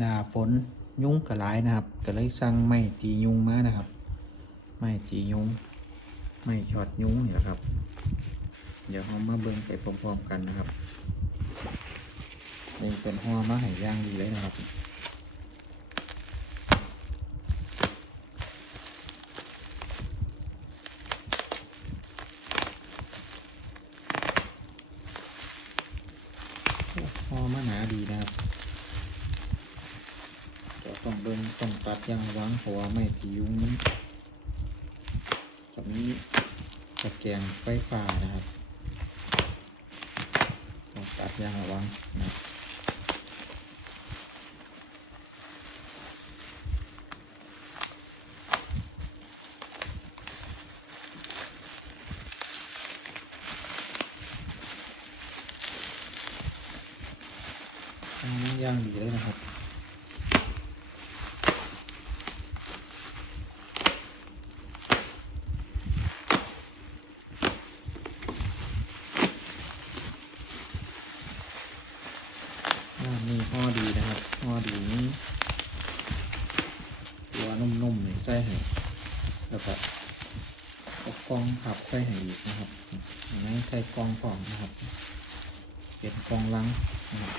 หนาฝนยุงกระไรนะครับก็เลยสั่งไม้ตียุงมานะครับ ไม้ตียุง ไม้ช็อตยุงนี่แหละครับ เดี๋ยวเรามาเบิ่งไปพร้อมๆกันนะครับนี่เป็นหัวมาใหายย่างดีเลยนะครับ หัวมาหนาดีนะครับจะต้องเบิ่งต้องตัดอยางระวังเพราะว่าไม่ตียุงนั้นกับนี้ตะแกรงไฟฟ้านะครับต้องตัดอยางระวังนะครับย่างนี้ย่างดีเลยนะครับ นี่ห่อดีนะครับห่อดีนี้ตัวนุ่มๆนี่ใส่ให้แล้วก็กล่องขับใส่ให้อีกนะครับอันนี้ใส่กล่องฟองนะครับเป็นกล่องลังนะครับ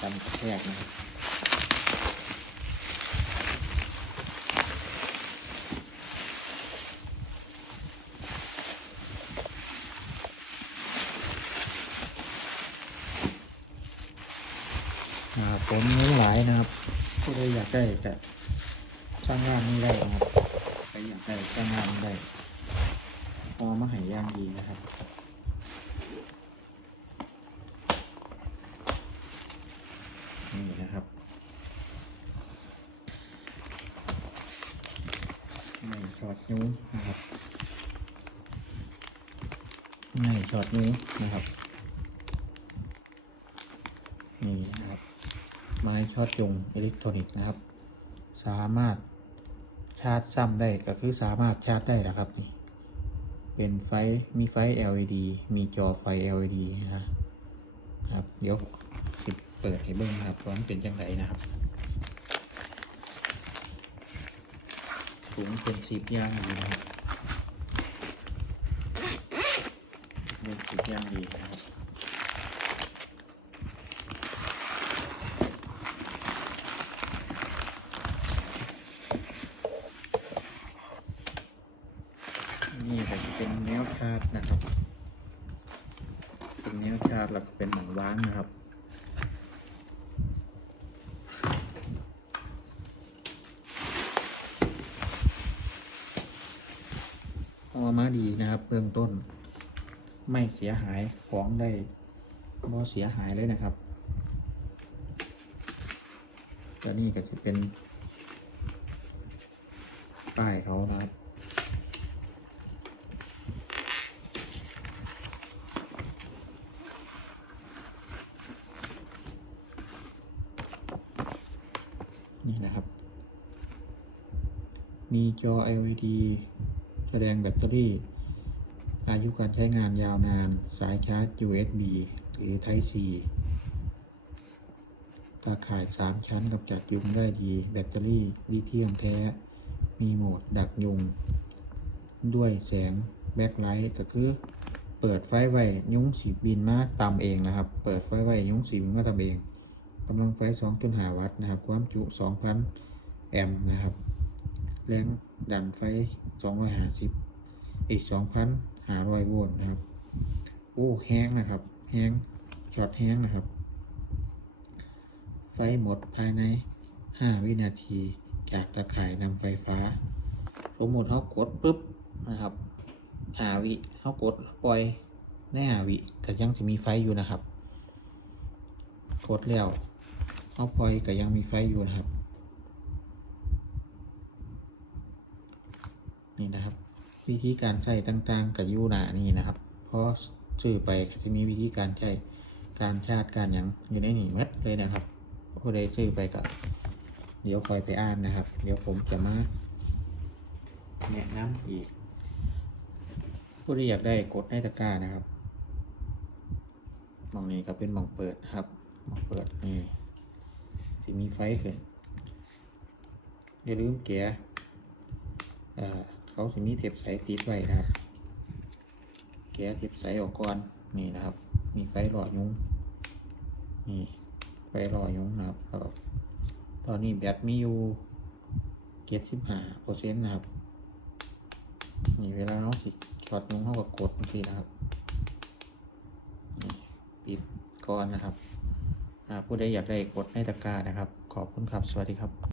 กันกนะครับ นะครับอ่าผมนี้หลายนะครับก็เลยอยากได้แต่สร้างงานไม่ได้นะครับใครอยากได้สร้างงานไม่ได้พอมาหายย่างดีนะครับนี่นะครับไม่ช็อตนิ้วนะครับไม่ช็อตนิ้วนะครับนี่นะครับ ไม้ช็อตยงอิเล็กทรอนิกส์นะครับ สามารถชาร์จซ้ำได้ก็คือสามารถชาร์จได้นะครับนี่เป็นไฟมีไฟ LED มีจอไฟ LED นะครับเดี๋ยวสิเปิดให้เบิ้งนะครับว่ามันเป็นจังไงนะครับถุงเป็นสีบย่างดีนะครับเป็นสีบย่างดีนะครับ นี่ก็จะเป็นแนวชาร์จนะครับ เป็นแนวชาร์จแล้วก็เป็นหนังว้างนะครับ พอมาดีนะครับเบื้องต้น ไม่เสียหายของได้บ่เสียหายเลยนะครับแล้วนี่ก็จะเป็นป้ายเขานะครับ นี่นะครับ มีจอ LED แสดงแบตเตอรี่ อายุการใช้งานยาวนาน สายชาร์จ USB หรือ Type C ตาข่าย 3 ชั้นกำจัดยุงได้ดี แบตเตอรี่ลิเธียมแท้ มีโหมดดักยุง ด้วยแสงแบ็คไลท์ก็คือ เปิดไฟไว้ยุ้งสีบินมาตามเองนะครับ เปิดไฟไว้ยุ้งสีบินมาตามเอง กำลังไฟ2.5วัตต์นะครับ ความจุ 2,000 แอมป์นะครับ แรงดันไฟ 250 อีก 2,500 โวลต์นะครับ โอ้แห้งนะครับ แห้งช็อตแห้งนะครับ ไฟหมดภายใน 5 วินาที จากตะข่ายนำไฟฟ้าสมมติเขากดปุ๊บนะครับหาวิเขากดปล่อยในหาวิก็ยังจะมีไฟอยู่นะครับ กดแล้ว เขาปล่อยก็ยังมีไฟอยู่นะครับ นี่นะครับ วิธีการใช้ต่างๆกับยูหนานี่นะครับ เพราะสื่อไปก็จะมีวิธีการใช้การชาร์จการหยังอยู่ในนี่หมัดเลยนะครับผู้ใดซื้อไปก็เดี๋ยวคอยไปอ่านนะครับ เดี๋ยวผมจะมาแนะนำอีก ผู้ที่อยากได้กดในตะกร้านะครับมองนี้ก็เป็นหมองเปิดครับหมองเปิดนี่ สิมีไฟขึ้นอย่าลืมแกะเขาสิมีเทปใสติดไว้นะครับ แกะเทปใสออกก่อนนี่นะครับ มีไฟหล่อยุ้งนี่ไฟหล่อยุ้งนะครับ ตอนนี้แบตมีอยู่เจ็ดสิบห้าเปอร์เซ็นต์นะครับนี่เวลาเราสิช็อตยุ้งเขาก็กดทีนะครับ ปิดก่อนนะครับ ผู้ใดอยากได้กดในตะกร้านะครับ ขอบคุณครับ สวัสดีครับ